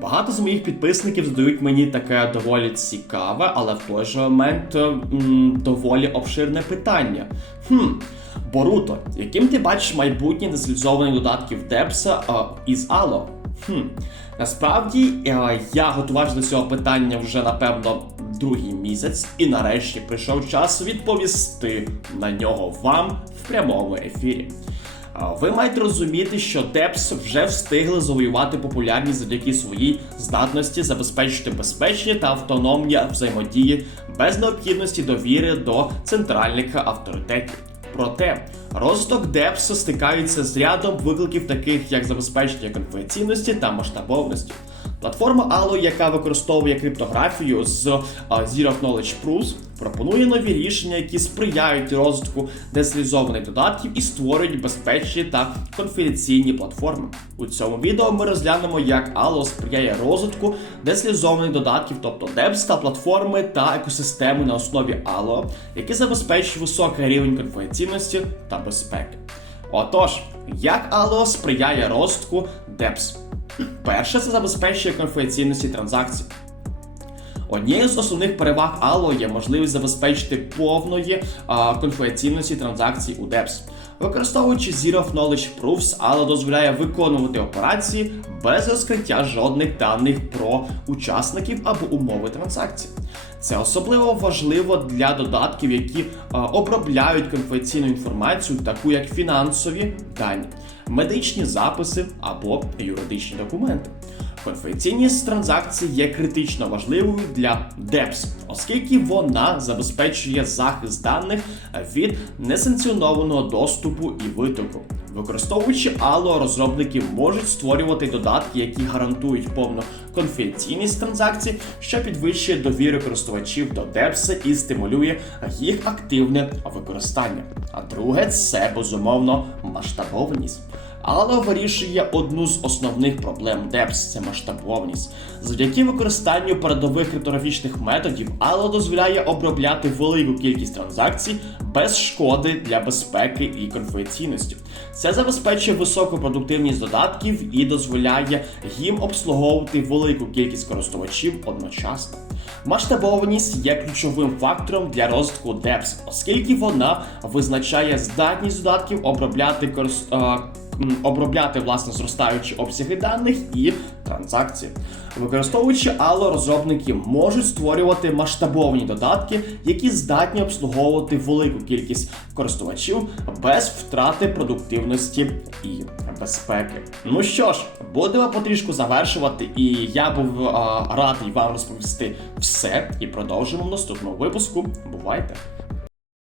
Багато з моїх підписників задають мені таке доволі цікаве, але в той же момент м, доволі обширне питання. Хм, Боруто, яким ти бачиш майбутнє децентралізованих додатків Депса а, із Ало? Хм, насправді е, я готувався до цього питання вже напевно другий місяць, і нарешті прийшов час відповісти на нього вам в прямому ефірі. Ви маєте розуміти, що Депс вже встигли завоювати популярність завдяки своїй здатності забезпечити безпечні та автономні взаємодії без необхідності довіри до центральних авторитетів. Проте розвиток Депс стикається з рядом викликів, таких як забезпечення конфіденційності та масштабовності. Платформа Allo, яка використовує криптографію з Zero Knowledge Proofs, пропонує нові рішення, які сприяють розвитку децентралізованих додатків і створюють безпечні та конфіденційні платформи. У цьому відео ми розглянемо, як Allo сприяє розвитку децентралізованих додатків, тобто DEPS та платформи та екосистеми на основі Allo, які забезпечують високий рівень конфіденційності та безпеки. Отож, як Allo сприяє розвитку DEPS? Перше, це забезпечує конфіденційності транзакцій. Однією з основних переваг Allo є можливість забезпечити повної конфіденційності транзакцій у DEPS. Використовуючи Zero Knowledge Proofs, Allo дозволяє виконувати операції без розкриття жодних даних про учасників або умови транзакцій. Це особливо важливо для додатків, які обробляють конфіденційну інформацію, таку як фінансові дані, медичні записи або юридичні документи. Конфіденційність транзакцій є критично важливою для DEPS, оскільки вона забезпечує захист даних від несанкціонованого доступу і витоку. Використовуючи Allo, розробники можуть створювати додатки, які гарантують повну конфіденційність транзакцій, що підвищує довіру користувачів до DEPS і стимулює їх активне використання. А друге це безумовно масштабованість. Allo вирішує одну з основних проблем DEPS – це масштабовність. Завдяки використанню передових криптографічних методів Allo дозволяє обробляти велику кількість транзакцій без шкоди для безпеки і конфіденційності. Це забезпечує високу продуктивність додатків і дозволяє їм обслуговувати велику кількість користувачів одночасно. Масштабованість є ключовим фактором для розвитку DEPS, оскільки вона визначає здатність додатків обробляти корис... е, обробляти власне зростаючі обсяги даних і транзакції. Використовуючи Allo, розробники можуть створювати масштабовані додатки, які здатні обслуговувати велику кількість користувачів без втрати продуктивності і безпеки. Ну що ж, будемо потрішку завершувати, і я був а, радий вам розповісти все. І продовжимо в наступному випуску. Бувайте!